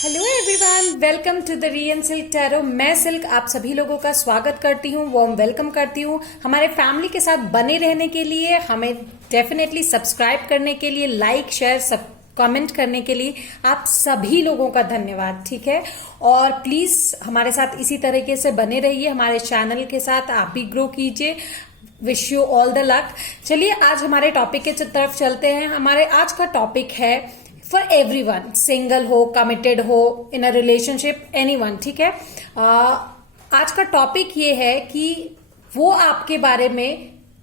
Hello everyone, welcome to the रियन Silk Tarot. मैं Silk आप सभी लोगों का स्वागत करती हूँ, वार्म वेलकम करती हूँ। हमारे फैमिली के साथ बने रहने के लिए, हमें डेफिनेटली सब्सक्राइब करने के लिए, लाइक शेयर सब कमेंट करने के लिए आप सभी लोगों का धन्यवाद। ठीक है, और प्लीज हमारे साथ इसी तरीके से बने रहिए, हमारे चैनल के साथ आप भी ग्रो कीजिए। Wish you all the luck. चलिए आज हमारे टॉपिक के तरफ चलते हैं। हमारे आज का टॉपिक है फॉर एवरीवन, सिंगल हो, कमिटेड हो, इन अ रिलेशनशिप, एनीवन। ठीक है, आज का टॉपिक ये है कि वो आपके बारे में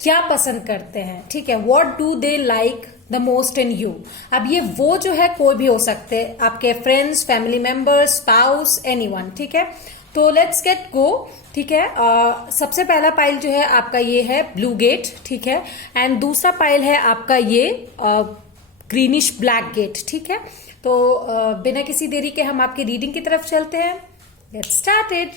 क्या पसंद करते हैं। ठीक है, what do they like the most in you. अब ये वो जो है कोई भी हो सकते हैं, आपके friends, family members, spouse, anyone. ठीक है, तो लेट्स गेट गो। ठीक है, सबसे पहला पाइल जो है आपका ये है ब्लू गेट। ठीक है, एंड दूसरा पाइल है आपका ये ग्रीनिश ब्लैक गेट। ठीक है, तो बिना किसी देरी के हम आपकी रीडिंग की तरफ चलते हैं। Let's started.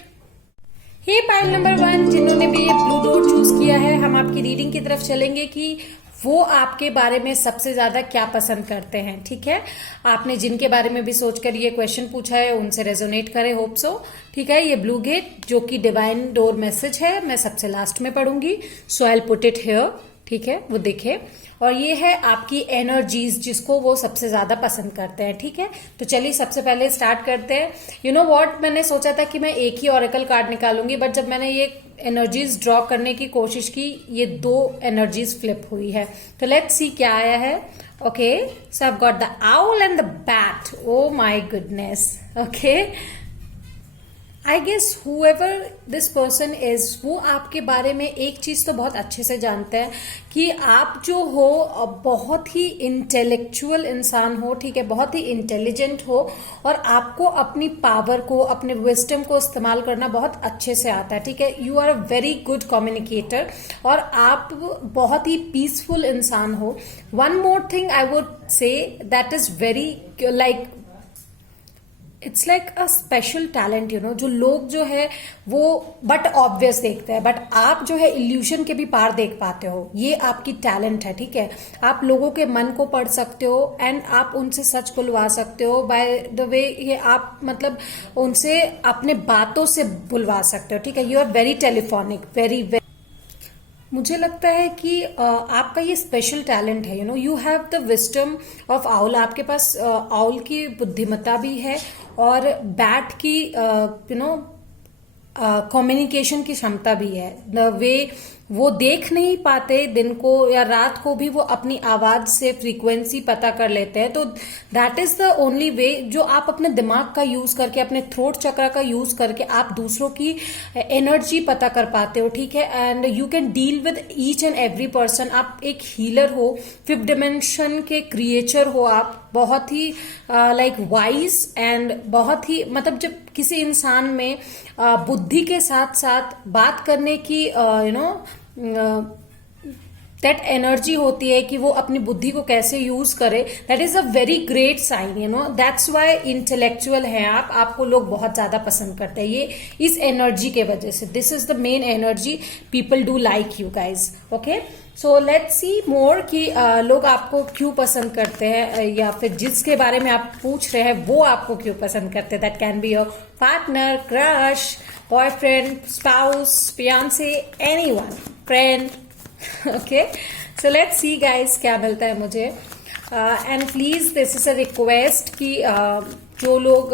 Hey pile number 1, जिन्होंने भी ये ब्लू डोर चूज किया है, हम आपकी रीडिंग की तरफ चलेंगे कि वो आपके बारे में सबसे ज्यादा क्या पसंद करते हैं। ठीक है, आपने जिनके बारे में भी सोचकर ये क्वेश्चन पूछा है उनसे रेजोनेट करे, होप सो। ठीक है, ये ब्लू गेट जो कि डिवाइन डोर मैसेज है, मैं सबसे लास्ट में पढ़ूंगी, so I will put it here. ठीक है, वो देखे, और ये है आपकी एनर्जीज जिसको वो सबसे ज्यादा पसंद करते हैं। ठीक है, तो चलिए सबसे पहले स्टार्ट करते हैं। यू नो व्हाट, मैंने सोचा था कि मैं एक ही ऑरेकल कार्ड निकालूंगी, बट जब मैंने ये एनर्जीज ड्रॉ करने की कोशिश की, ये दो एनर्जीज फ्लिप हुई है। तो लेट्स सी क्या आया है। Okay, so I have got the owl and the bat. Oh my goodness. Okay, I guess whoever this person is, वो आपके बारे में एक चीज तो बहुत अच्छे से जानते हैं कि आप जो हो बहुत ही इंटेलेक्चुअल इंसान हो। ठीक है, बहुत ही इंटेलिजेंट हो, और आपको अपनी पावर को, अपने विजडम को इस्तेमाल करना बहुत अच्छे से आता है। ठीक है, you are a very good communicator, और आप बहुत ही पीसफुल इंसान हो। One more thing I would say, that is very like it's like a special talent, you know, जो लोग जो है वो बट ऑब्वियस देखते हैं, बट आप जो है इल्यूशन के भी पार देख पाते हो। ये आपकी टैलेंट है। ठीक है, आप लोगों के मन को पढ़ सकते हो, एंड आप उनसे सच बुलवा सकते हो बाय द वे, ये आप मतलब उनसे अपने बातों से बुलवा सकते हो। ठीक है, you are very telephonic, very very. मुझे लगता है कि आपका ये स्पेशल टैलेंट है। You know, you have the wisdom of owl. आपके पास आउल की बुद्धिमत्ता भी है, और बैट की यू नो कम्युनिकेशन की क्षमता भी है। द वे वो देख नहीं पाते दिन को या रात को भी, वो अपनी आवाज से फ्रीक्वेंसी पता कर लेते हैं। तो that is the only way जो आप अपने दिमाग का यूज करके, अपने थ्रोट चक्र का यूज करके आप दूसरों की एनर्जी पता कर पाते हो। ठीक है, and you can deal with each and every person. आप एक हीलर हो, फिफ्थ डिमेंशन के क्रिएचर हो आप, बहुत ही लाइक वाइज, एंड बहुत ही मतलब जब किसी इंसान में बुद्धि के साथ साथ बात करने की यू नो दैट एनर्जी होती है कि वो अपनी बुद्धि को कैसे यूज करे, that is a very great sign. You know, that's why intellectual है आप, आपको लोग बहुत ज्यादा पसंद करते हैं ये इस एनर्जी के वजह से। This is the main energy people do like you guys. Okay, so let's see more कि लोग आपको क्यों पसंद करते हैं, या फिर जिसके बारे में आप पूछ रहे हैं वो आपको क्यों पसंद करते हैं। That can be your partner, crush, boyfriend, spouse, fiance, anyone, friend. Okay, so let's see guys क्या मिलता है मुझे। And please this is a request कि जो लोग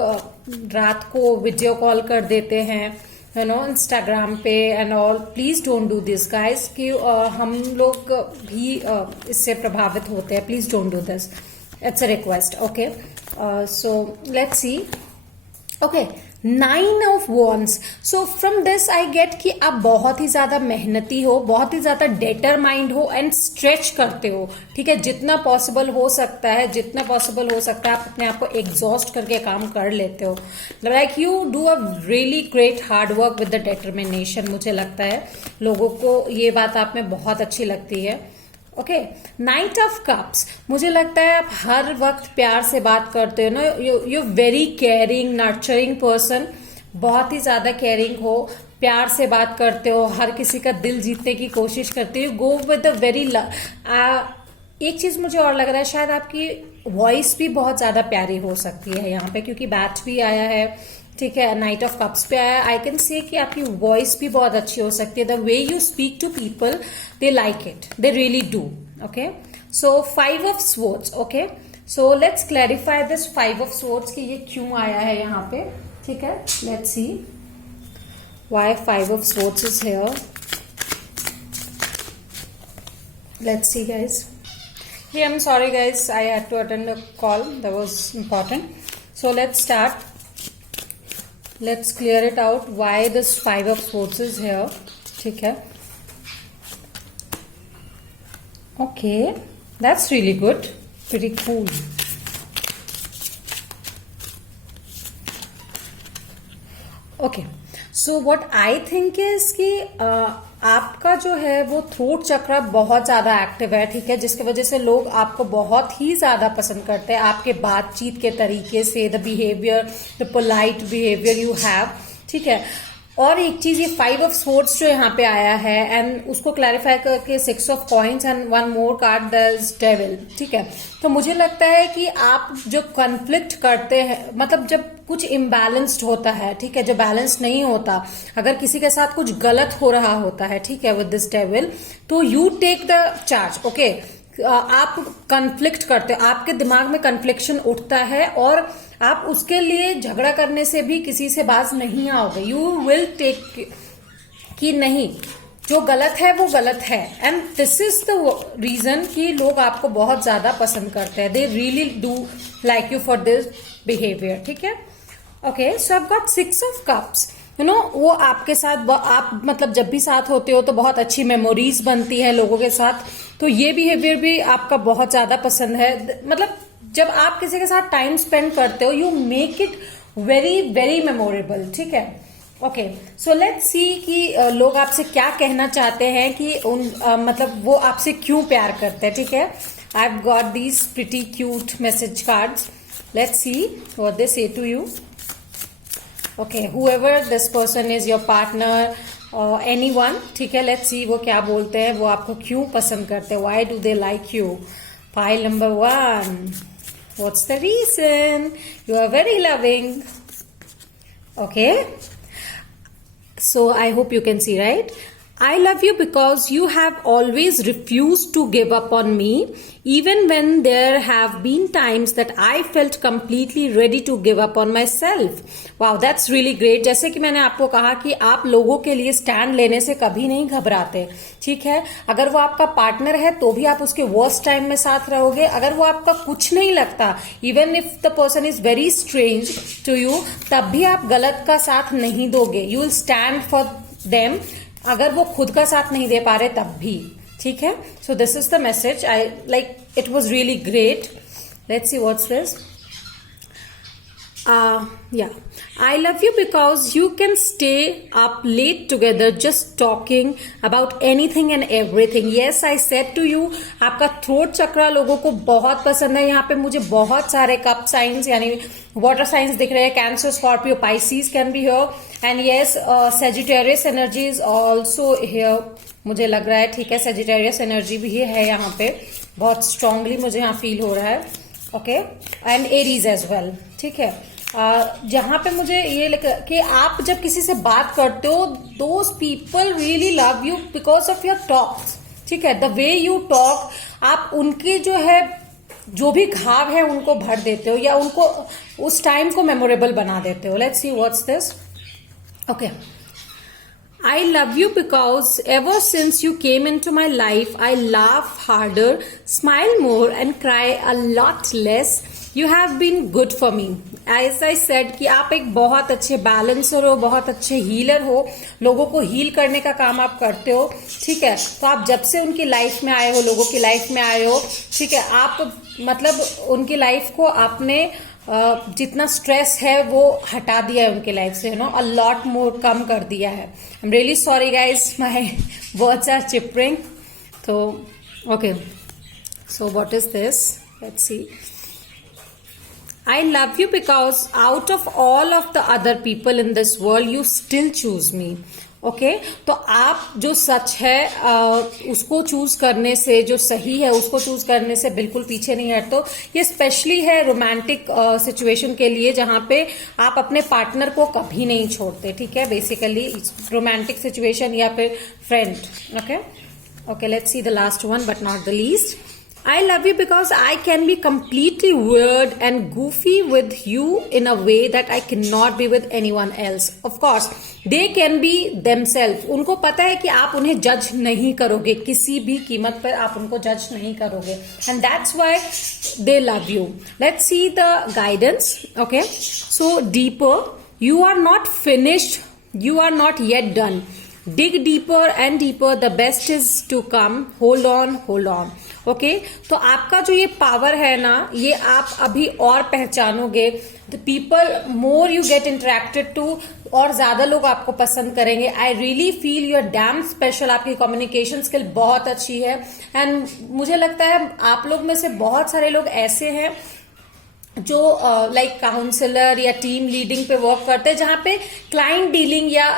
रात को वीडियो कॉल कर देते हैं, यू नो, इंस्टाग्राम पे and all, please don't do this guys, कि हम लोग भी इससे प्रभावित होते हैं। Please don't do this, it's a request. Okay, so let's C. Okay, 9 of wands. So from this I get कि आप बहुत ही ज्यादा मेहनती हो, बहुत ही ज्यादा डिटरमाइंड हो, एंड स्ट्रेच करते हो। ठीक है, जितना पॉसिबल हो सकता है, जितना पॉसिबल हो सकता है आप अपने आप को एग्जॉस्ट करके काम कर लेते हो। Like you do a really great hard work with the determination. मुझे लगता है लोगों को ये बात आप में बहुत अच्छी लगती है। Okay, night of cups. मुझे लगता है आप हर वक्त प्यार से बात करते हो ना, you very caring, nurturing person, बहुत ही ज्यादा केयरिंग हो, प्यार से बात करते हो, हर किसी का दिल जीतने की कोशिश करते हो। गो विद अ वेरी एक चीज मुझे और लग रहा है, शायद आपकी वॉइस भी बहुत ज्यादा प्यारी हो सकती है यहाँ पे, क्योंकि बैट भी आया है, ठीक है, नाइट ऑफ कप्स पे आया। आई कैन से कि आपकी वॉइस भी बहुत अच्छी हो सकती है। The way you speak to people, they like it, they really do. Okay, so 5 of swords. Okay, so let's clarify this 5 of swords कि ये क्यों आया है यहाँ पे, ठीक है। Let's see why 5 of swords is here. Let's see guys. Hey, I'm sorry guys, I had to attend a call that was important. So let's start. Let's clear it out why this 5 of swords is here. ठीक है, okay, that's really good, pretty cool. Okay, so what I think is कि आपका जो है वो throat चक्र बहुत ज्यादा एक्टिव है, ठीक है, जिसकी वजह से लोग आपको बहुत ही ज्यादा पसंद करते हैं, आपके बातचीत के तरीके से, the behaviour, the polite behaviour you have, ठीक है। और एक चीज, ये 5 ऑफ स्वॉर्ड्स जो यहाँ पे आया है एंड उसको क्लैरिफाई करके 6 of coins and 1 more card that's devil, ठीक है। तो मुझे लगता है कि आप जो कॉन्फ्लिक्ट करते हैं, मतलब जब कुछ इम्बैलेंस्ड होता है, ठीक है, जो बैलेंस नहीं होता, अगर किसी के साथ कुछ गलत हो रहा होता है, ठीक है, विद दिस डेविल, तो you take the charge. Okay, आप कन्फ्लिक्ट करते हो, आपके दिमाग में कन्फ्लिक्शन उठता है और आप उसके लिए झगड़ा करने से भी किसी से बाज नहीं आओगे। यू विल टेक कि नहीं, जो गलत है वो गलत है, and this is the reason कि लोग आपको बहुत ज्यादा पसंद करते हैं। They really do like you for this behaviour, ठीक है। Okay, so I have got 6 of cups. You know, वो आपके साथ, आप मतलब जब भी साथ होते हो तो बहुत अच्छी मेमोरीज बनती है लोगों के साथ, तो ये बिहेवियर भी आपका बहुत ज्यादा पसंद है। मतलब जब आप किसी के साथ टाइम स्पेंड करते हो, you make it very very memorable, ठीक है। ओके, सो लेट्स सी कि लोग आपसे क्या कहना चाहते हैं, कि मतलब वो आपसे क्यों प्यार करते हैं, ठीक है। I have got these pretty cute message cards. Let's see what they say to you. Okay, whoever this person is, your partner or anyone, ठीक है, let's see वो क्या बोलते हैं, वो आपको क्यों पसंद करते हैं, why do they like you. Pile number 1, what's the reason? You are very loving. Okay, so I hope you can see, right? I love you because you have always refused to give up on me, even when there have been times that I felt completely ready to give up on myself. Wow, that's really great. जैसे कि मैंने आपको कहा कि आप लोगों के लिए स्टैंड लेने से कभी नहीं घबराते, ठीक है। अगर वो आपका पार्टनर है तो भी आप उसके वर्स्ट टाइम में साथ रहोगे। अगर वो आपका कुछ नहीं लगता, even if the person is very strange to you, तब भी आप गलत का साथ नहीं दोगे। You will stand for them, अगर वो खुद का साथ नहीं दे पा रहे तब भी, ठीक है। So this is the message. I like it was really great. Let's see what's this. Yeah, I love you because you can stay up late together just talking about anything and everything. Yes, I said to you, आपका throat चक्र लोगों को बहुत पसंद है। यहाँ पे मुझे बहुत सारे कप साइंस यानी वाटर साइंस दिख रहे हैं। Cancer, Scorpio, Pisces can be here, and yes, Sagittarius energy is also here, मुझे लग रहा है, ठीक है। सेजिटेरियस एनर्जी भी है यहाँ पे, बहुत स्ट्रांगली मुझे यहाँ फील हो रहा है। Okay, and Aries as well, ठीक है। जहां पे मुझे ये लगा कि आप जब किसी से बात करते हो, those people really love you because of your talks, ठीक है, द वे यू टॉक। आप उनके जो है, जो भी घाव है उनको भर देते हो, या उनको उस टाइम को मेमोरेबल बना देते हो। Let's see what's this. Okay, I love you because ever since you came into my life, I laugh harder, smile more and cry a lot less. You have been good for me. As I said कि आप एक बहुत अच्छे balancer हो, बहुत अच्छे healer हो, लोगों को हील करने का काम आप करते हो, ठीक है। तो आप जब से उनकी लाइफ में आए हो, लोगों की लाइफ में आए हो, ठीक है, आप मतलब उनकी लाइफ को आपने जितना स्ट्रेस है वो हटा दिया है उनके लाइफ से, you know, a lot more कम कर दिया है। I am really sorry guys, my words are chirping. तो okay, so what is this, let's see. I love you because out of all of the other people in this world, you still choose me. Okay तो आप जो सच है उसको choose करने से, जो सही है उसको चूज करने से बिल्कुल पीछे नहीं हटते। ये स्पेशली है रोमांटिक सिचुएशन के लिए, जहां पे आप अपने पार्टनर को कभी नहीं छोड़ते, ठीक है, बेसिकली रोमांटिक सिचुएशन या फिर friend. Okay let's see the last one but not the least. I love you because I can be completely weird and goofy with you in a way that I cannot be with anyone else. Of course, they can be themselves. उनको पता है कि आप उन्हें जज नहीं करोगे, किसी भी कीमत पर आप उनको जज नहीं करोगे, and that's why they love you. Let's see the guidance. Okay, so deeper. You are not finished. You are not yet done. Dig deeper and deeper. The best is to come. Hold on, hold on. Okay तो आपका जो ये power है ना, ये आप अभी और पहचानोगे। The people more you get interacted to, और ज्यादा लोग आपको पसंद करेंगे। I really feel you are damn special. आपकी कम्युनिकेशन स्किल बहुत अच्छी है, एंड मुझे लगता है आप लोग में से बहुत सारे लोग ऐसे हैं जो लाइक काउंसलर या टीम लीडिंग पे वर्क करते हैं, जहां पे क्लाइंट डीलिंग या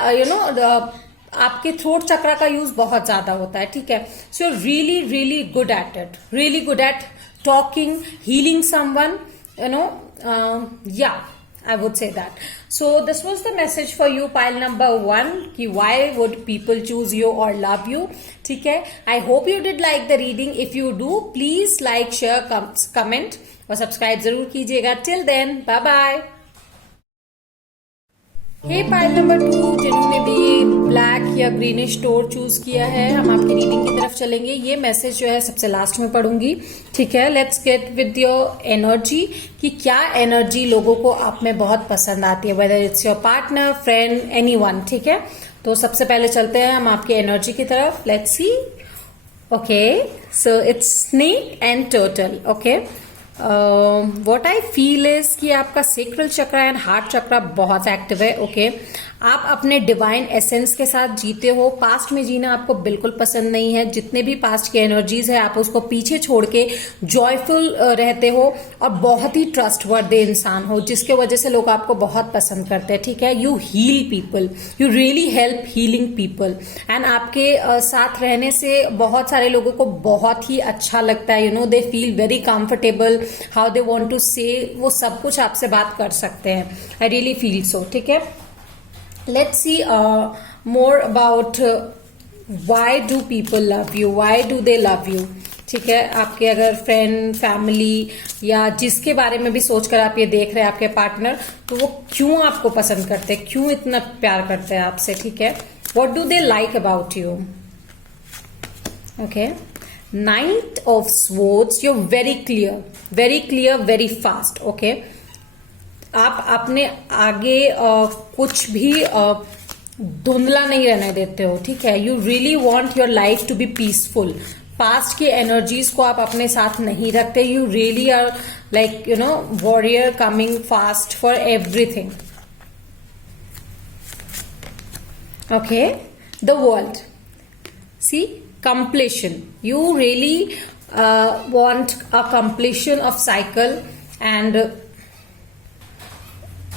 आपके थ्रोट चक्रा का यूज बहुत ज्यादा होता है, ठीक है। So really really good at it, really good at talking, healing someone, या I would say that. So this was the message for you, pile number 1, कि why would people choose you or love you, ठीक है। I hope you did like the reading. If you do, please like, share, comment और subscribe जरूर कीजिएगा। Till then, bye bye. हे pile number 2, जिन्होंने भी black या greenish टोर choose किया है, हम आपकी रीडिंग की तरफ चलेंगे। ये मैसेज जो है सबसे लास्ट में पढ़ूंगी, ठीक है। Let's get with your energy, कि क्या एनर्जी लोगों को आप में बहुत पसंद आती है, whether it's your partner, friend, anyone, ठीक है। तो सबसे पहले चलते हैं हम आपकी एनर्जी की तरफ। Let's see. Okay so it's snake and turtle. Okay what I feel is कि आपका सेक्रल चक्रा एंड हार्ट चक्रा बहुत एक्टिव है। ओके आप अपने डिवाइन एसेंस के साथ जीते हो। पास्ट में जीना आपको बिल्कुल पसंद नहीं है। जितने भी पास्ट की एनर्जीज है आप उसको पीछे छोड़ के जॉयफुल रहते हो और बहुत ही ट्रस्टवर्दी इंसान हो, जिसके वजह से लोग आपको बहुत पसंद करते हैं, ठीक है। You heal people, you really help healing people, and आपके साथ रहने से बहुत सारे लोगों को बहुत ही अच्छा लगता है। They feel very comfortable, how they want to say, वो सब कुछ आपसे बात कर सकते हैं। आई रियली फील सो, ठीक है। Let's see more about why do people love you, why do they love you, ठीक है। आपके अगर फ्रेंड, फैमिली या जिसके बारे में भी सोचकर आप ये देख रहे हैं आपके पार्टनर, तो वो क्यों आपको पसंद करते हैं, क्यों इतना प्यार करते हैं आपसे, ठीक है। What do they like about you? Okay, Knight of Swords, you're very clear, very fast. Okay, आप अपने आगे कुछ भी धुंधला नहीं रहने देते हो, ठीक है। You really want your life to be peaceful. Past की एनर्जीज को आप अपने साथ नहीं रखते। You really are like warrior coming fast for everything. Okay the world, see completion. You really want a completion of cycle, and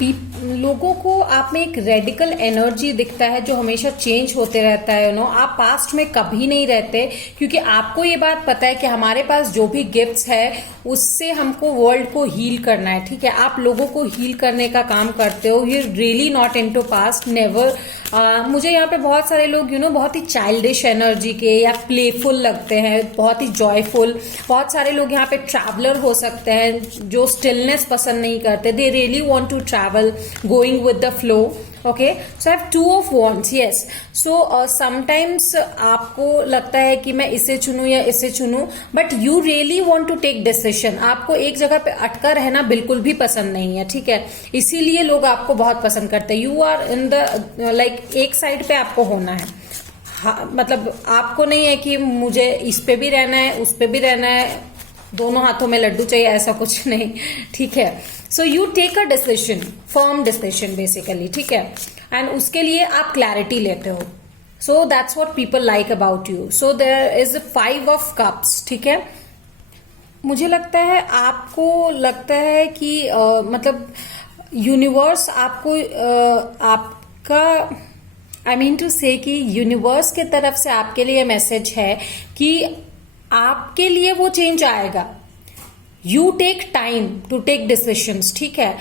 लोगों को आप में एक रेडिकल एनर्जी दिखता है जो हमेशा चेंज होते रहता है। आप पास्ट में कभी नहीं रहते, क्योंकि आपको ये बात पता है कि हमारे पास जो भी गिफ्ट्स है उससे हमको वर्ल्ड को हील करना है, ठीक है। आप लोगों को हील करने का काम करते हो। You really not into past, never. मुझे यहाँ पे बहुत सारे लोग बहुत ही चाइल्डिश एनर्जी के या प्लेफुल लगते हैं, बहुत ही जॉयफुल। बहुत सारे लोग यहाँ पे ट्रैवलर हो सकते हैं जो स्टिलनेस पसंद नहीं करते। They really want to travel, going with the flow. Okay so I have 2 of Wands, yes. So sometimes आपको लगता है कि मैं इसे चुनूं या इसे चुनूं, but you really want to take decision. आपको एक जगह पे अटका रहना बिल्कुल भी पसंद नहीं है, ठीक है। इसीलिए लोग आपको बहुत पसंद करते हैं। You are in the like एक साइड पे आपको होना है। मतलब आपको नहीं है कि मुझे इस पे भी रहना है उस पे भी रहना है, दोनों हाथों में लड्डू चाहिए, ऐसा कुछ नहीं, ठीक है। So you take a decision, firm decision basically, ठीक है, एंड उसके लिए आप क्लैरिटी लेते हो। So that's what people like about you. So there is 5 of Cups, ठीक है। मुझे लगता है आपको लगता है कि मतलब यूनिवर्स आपको आपका आई मीन टू से कि यूनिवर्स के तरफ से आपके लिए मैसेज है कि आपके लिए वो चेंज आएगा। You take time to take decisions, ठीक है।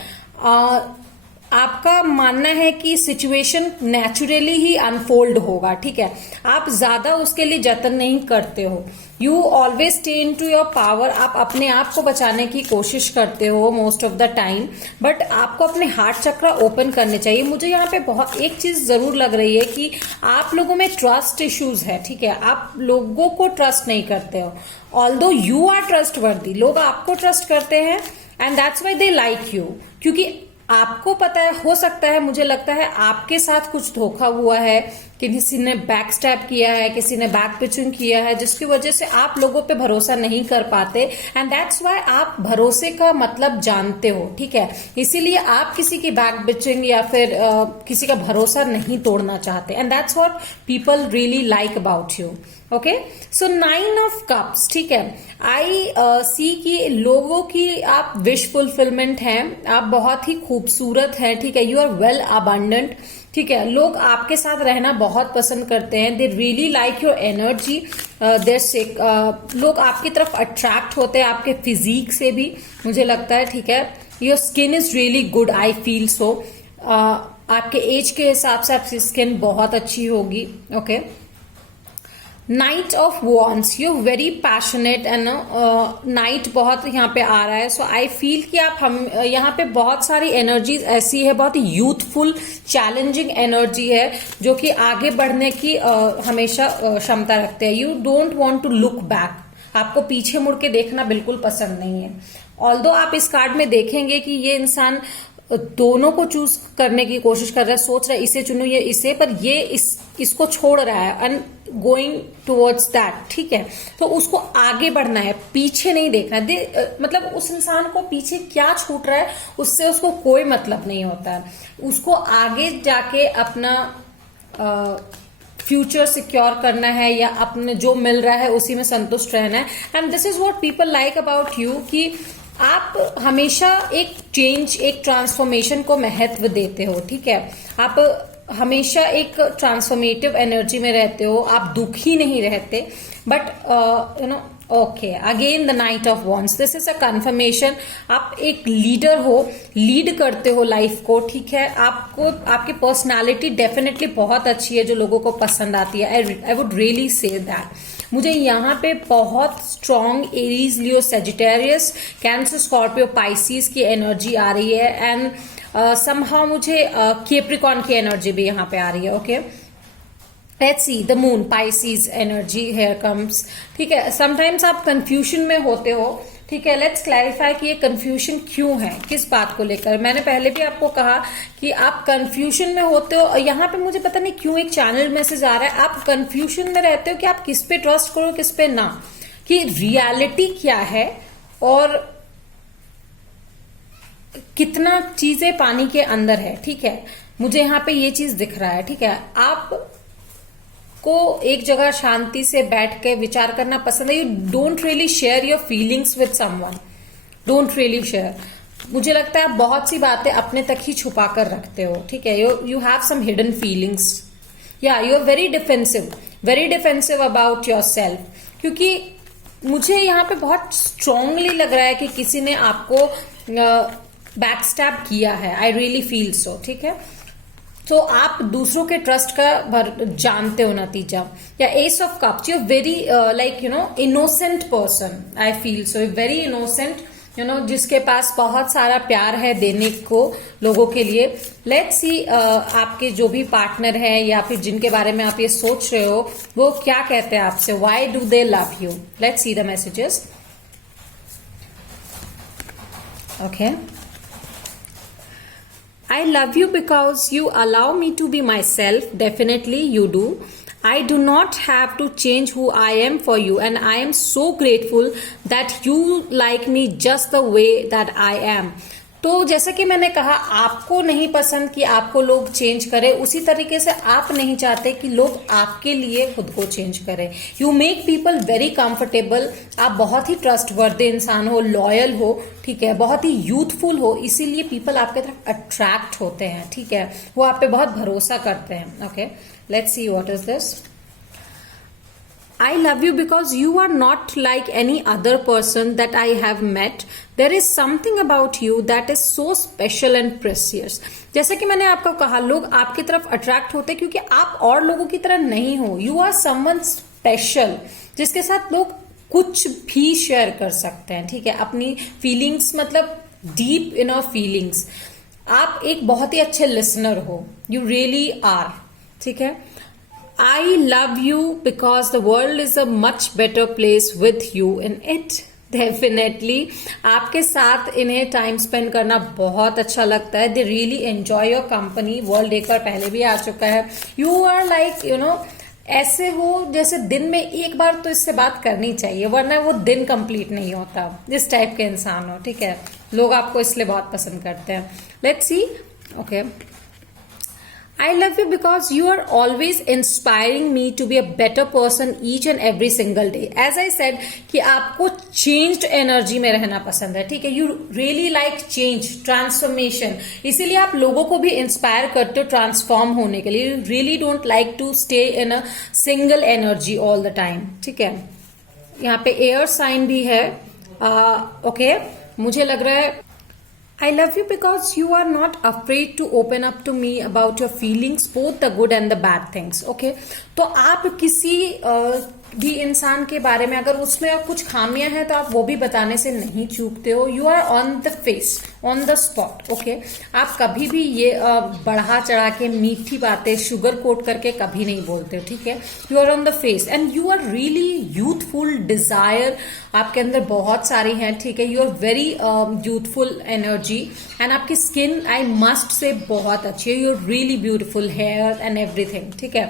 आपका मानना है कि सिचुएशन नेचुरली ही अनफोल्ड होगा, ठीक है। आप ज्यादा उसके लिए जतन नहीं करते हो। You always stay in to your power. आप अपने आप को बचाने की कोशिश करते हो most of the time, but आपको अपने हार्ट चक्र ओपन करने चाहिए। मुझे यहाँ पे बहुत एक चीज जरूर लग रही है कि आप लोगों में ट्रस्ट इश्यूज है, ठीक है। आप लोगों को ट्रस्ट नहीं करते हो। ऑल्दो यू आर ट्रस्ट वर्दी, लोग आपको ट्रस्ट करते हैं and that's why they like you, क्योंकि आपको पता है, हो सकता है, मुझे लगता है आपके साथ कुछ धोखा हुआ है, कि किसी ने बैक स्टैप किया है, किसी ने बैक पिचिंग किया है, जिसकी वजह से आप लोगों पे भरोसा नहीं कर पाते एंड दैट्स व्हाई आप भरोसे का मतलब जानते हो, ठीक है। इसीलिए आप किसी की बैक पिचिंग या फिर किसी का भरोसा नहीं तोड़ना चाहते and that's what people really like about you. Okay, so 9 of cups, ठीक है। आई सी की लोगों की आप विश फुलफिलमेंट हैं, आप बहुत ही खूबसूरत हैं, ठीक है। यू आर वेल अबंडेंट, ठीक है। लोग आपके साथ रहना बहुत पसंद करते हैं। They really like your energy, they're sick. लोग आपकी तरफ अट्रैक्ट होते हैं आपके फिजिक से भी, मुझे लगता है, ठीक है। Your skin is really good, I feel so. आपके एज के हिसाब से आपकी स्किन बहुत अच्छी होगी, okay. Night of wands, you very passionate and night बहुत यहाँ पे आ रहा है। सो आई फील कि आप हम यहाँ पे बहुत सारी एनर्जीज ऐसी है, बहुत ही यूथफुल चैलेंजिंग एनर्जी है जो कि आगे बढ़ने की हमेशा क्षमता रखते हैं। You don't want to look back, आपको पीछे मुड़ के देखना बिल्कुल पसंद नहीं है। ऑल्दो आप इस कार्ड में देखेंगे कि ये इंसान दोनों को चूज करने की कोशिश कर रहा है, सोच रहा है इसे चुनूं या इसे, पर ये इसको छोड़ रहा है एंड गोइंग टुवर्ड्स दैट, ठीक है। तो उसको आगे बढ़ना है, पीछे नहीं देखना है। मतलब उस इंसान को पीछे क्या छूट रहा है उससे उसको कोई मतलब नहीं होता है। उसको आगे जाके अपना फ्यूचर सिक्योर करना है या अपने जो मिल रहा है उसी में संतुष्ट रहना है and this is what people like about you, कि आप हमेशा एक चेंज, एक ट्रांसफॉर्मेशन को महत्व देते हो, ठीक है। आप हमेशा एक ट्रांसफॉर्मेटिव एनर्जी में रहते हो, आप दुखी नहीं रहते, but you know, okay, again the night of wands, this is a confirmation. आप एक लीडर हो, लीड करते हो लाइफ को, ठीक है। आपको आपकी पर्सनालिटी डेफिनेटली बहुत अच्छी है जो लोगों को पसंद आती है। I would really say that. मुझे यहाँ पे बहुत स्ट्रॉन्ग एरीज, लियो, सेजिटेरियस, कैंसर, स्कॉर्पियो, पाइसिस की एनर्जी आ रही है एंड समहाउ मुझे कैप्रिकॉर्न की एनर्जी भी यहाँ पे आ रही है, okay. Let's see the moon, Pisces energy here comes, ठीक है। समटाइम्स आप कंफ्यूजन में होते हो, ठीक है। लेट्स क्लैरिफाई कि ये कंफ्यूजन क्यों है, किस बात को लेकर। मैंने पहले भी आपको कहा कि आप कंफ्यूजन में होते हो। यहाँ पे मुझे पता नहीं क्यों एक चैनल मैसेज आ रहा है, आप कंफ्यूजन में रहते हो कि आप किस पे ट्रस्ट करो, किस पे ना, कि रियलिटी क्या है और कितना चीजें पानी के अंदर है, ठीक है। मुझे यहाँ पे ये चीज दिख रहा है, ठीक है। आप को एक जगह शांति से बैठ के विचार करना पसंद है। You don't really share your feelings with someone, don't really share. मुझे लगता है आप बहुत सी बातें अपने तक ही छुपा कर रखते हो, ठीक है। You have some hidden feelings, या you are very defensive about yourself, क्योंकि मुझे यहाँ पे बहुत स्ट्रांगली लग रहा है कि किसी ने आपको बैकस्टैब किया है। आई रियली फील सो, ठीक है। तो आप दूसरों के ट्रस्ट का जानते हो नतीजा। या S of cups, you very like you know innocent person, I feel so, very innocent, you know, जिसके पास बहुत सारा प्यार है देने को लोगों के लिए। लेट्स सी आपके जो भी पार्टनर है या फिर जिनके बारे में आप ये सोच रहे हो वो क्या कहते हैं आपसे, why do they love you. Let's see the messages, okay. I love you because you allow me to be myself. Definitely you do. I do not have to change who I am for you, and I am so grateful that you like me just the way that I am. तो जैसा कि मैंने कहा, आपको नहीं पसंद कि आपको लोग चेंज करें, उसी तरीके से आप नहीं चाहते कि लोग आपके लिए खुद को चेंज करें। You make people very comfortable. आप बहुत ही ट्रस्टवर्दी इंसान हो, लॉयल हो, ठीक है, बहुत ही यूथफुल हो, इसीलिए पीपल आपके तरफ अट्रैक्ट होते हैं, ठीक है, वो आप पे बहुत भरोसा करते हैं। Okay, let's see what is this. I love you because you are not like any other person that I have met. There is something about you that is so special and precious. जैसे कि मैंने आपको कहा, लोग आपकी तरफ attract होते हैं क्योंकि आप और लोगों की तरह नहीं हो। You are someone special, जिसके साथ लोग कुछ भी शेयर कर सकते हैं, ठीक है, अपनी फीलिंग्स, मतलब डीप इनर फीलिंग्स। आप एक बहुत ही अच्छे लिसनर हो, यू रियली आर, ठीक है। I love you because the world is a much better place with you in it. Definitely, आपके साथ इन्हें टाइम स्पेंड करना बहुत अच्छा लगता है। They really enjoy your company. World एक बार पहले भी आ चुका है। You are like, you know, ऐसे हो जैसे दिन में एक बार तो इससे बात करनी चाहिए, वरना वो दिन कंप्लीट नहीं होता। जिस टाइप के इंसान हो, ठीक है, लोग आपको इसलिए बहुत पसंद करते हैं। Let's see. Okay, I love you because you are always inspiring me to be a better person each and every single day. As I said कि आपको changed energy में रहना पसंद है, ठीक है, you really like change, transformation, इसीलिए आप लोगों को भी inspire करते हो ट्रांसफॉर्म होने के लिए। You really don't like to stay in a single energy all the time, ठीक है। यहाँ पे एयर साइन भी है। ओके, मुझे लग रहा है I love you because you are not afraid to open up to me about your feelings, both the good and the bad things. Okay? तो आप किसी भी इंसान के बारे में अगर उसमें कुछ खामियां हैं तो आप वो भी बताने से नहीं चूकते हो। You are on the face, on the spot. Okay, आप कभी भी ये बढ़ा चढ़ा के मीठी बातें शुगर कोट करके कभी नहीं बोलते हो, ठीक है। You are on the face and you are really youthful. Desire आपके अंदर बहुत सारी हैं, ठीक है। You are very youthful energy and आपकी स्किन, आई मस्ट से, बहुत अच्छी है। You are really beautiful hair and everything, ठीक है।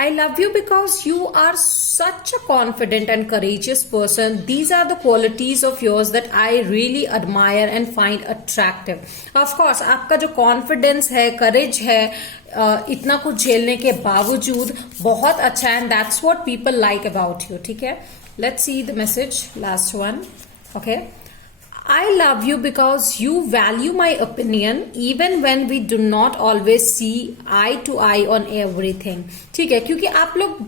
I love you because you are such a confident and courageous person. These are the qualities of yours that I really admire and find attractive. Of course, आपका जो confidence है, courage है, इतना कुछ झेलने के बावजूद बहुत अच्छा है, and that's what people like about you, ठीक है। Let's see the message, last one. Okay. I love you because you value my opinion even when we do not always see eye to eye on everything. ठीक है, क्योंकि आप लोग,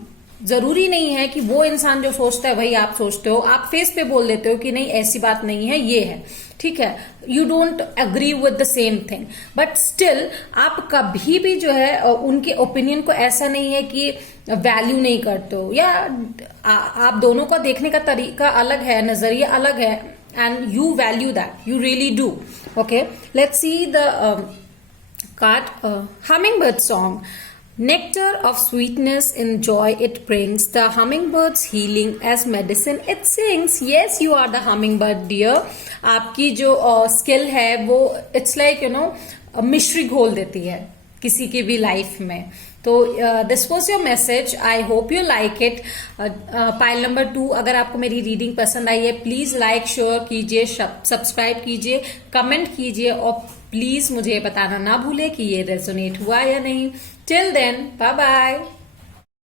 जरूरी नहीं है कि वो इंसान जो सोचता है वही आप सोचते हो। आप फेस पे बोल देते हो कि नहीं ऐसी बात नहीं है, ये है, ठीक है। You don't agree with the same thing, but still आप कभी भी जो है उनके ओपिनियन को ऐसा नहीं है कि वैल्यू नहीं करते हो, या आप दोनों का देखने का तरीका अलग है, नजरिया अलग है, and you value that, you really do. Okay, let's see the card. Hummingbird song. Nectar of sweetness in joy it brings, the hummingbird's healing as medicine it sings. Yes, you are the hummingbird dear. आपकी जो skill है वो it's like, you know, मिश्री घोल देती है किसी की भी लाइफ में। तो this was your message, I hope you like it. Pile number 2, अगर आपको मेरी रीडिंग पसंद आई है, प्लीज लाइक, शेयर कीजिए, सब्सक्राइब कीजिए, कमेंट कीजिए, और प्लीज मुझे बताना ना भूले कि ये रेजोनेट हुआ या नहीं। Till then, bye bye.